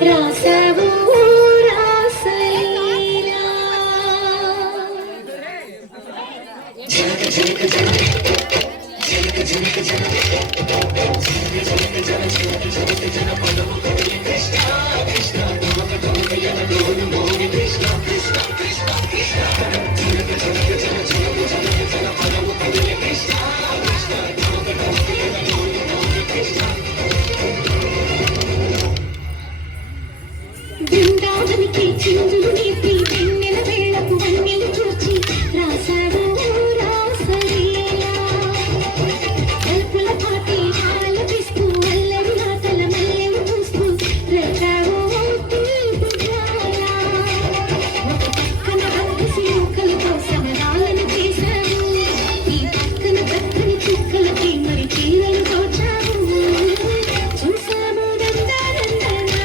రాసావు రాసలీలా జనక జనక జనక జనక జనక జనక జన పదము కృష్ణ కృష్ణ నమక నమకయన గోరు మోని కృష్ణ కృష్ణ కృష్ణ కృష్ణ జనక జనక జన జనక జనక జన పదము కృష్ణ కృష్ణ నమక నమకయన గోరు మోని కృష్ణ బృందావనికి చిందులు నీపి వెన్నెల వేళకు వన్నెలు చూచి రాసాడు రాసలీలా కల్పుల పాటి ఆలపిస్తూ అల్లరి నాటల మల్లెలు పూస్తూ రేగావు తీపుజాలా ఒక పక్కన అక్కసి ముక్కలతో సగరాలను చేశావు ఈ పక్కన చక్కని చుక్కలకి మరి చీరలు తోచావు చూసాము దండానందనా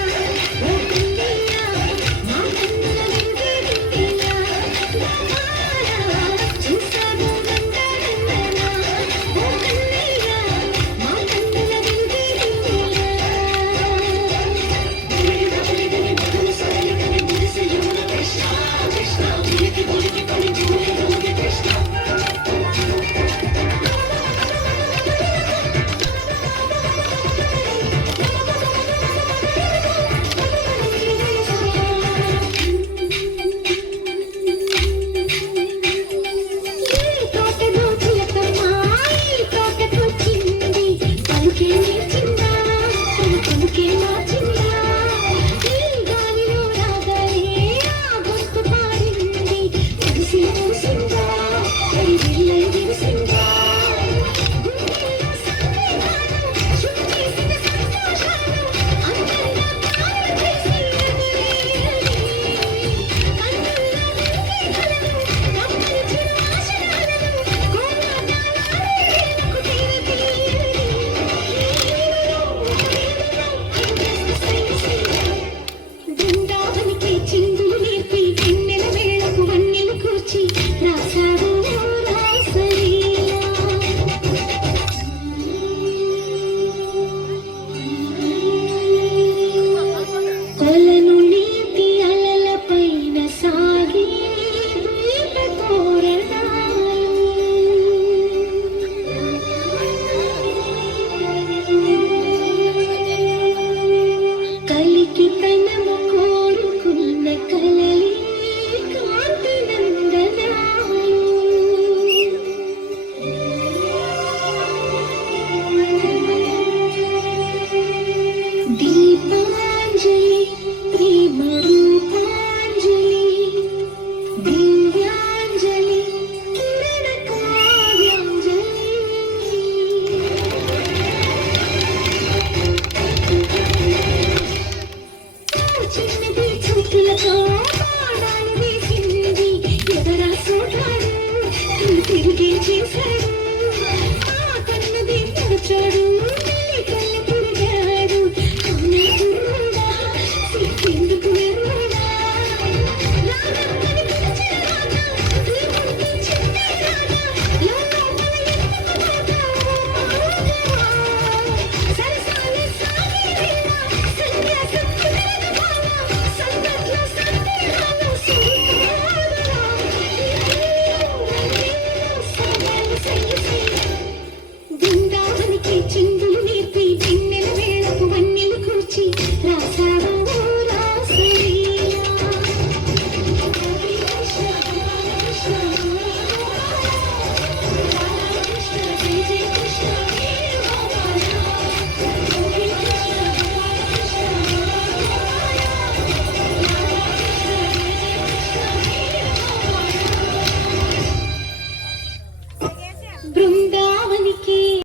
తిరిగి చేశాడు కన్నది నడిచాడు కళ్ళు తిరిగాడు కన్నెరుడా ఎందుకు ఎరుడా చిందులు నేర్పి వెన్నెల వేళకు వన్నెలు కూర్చి రాసా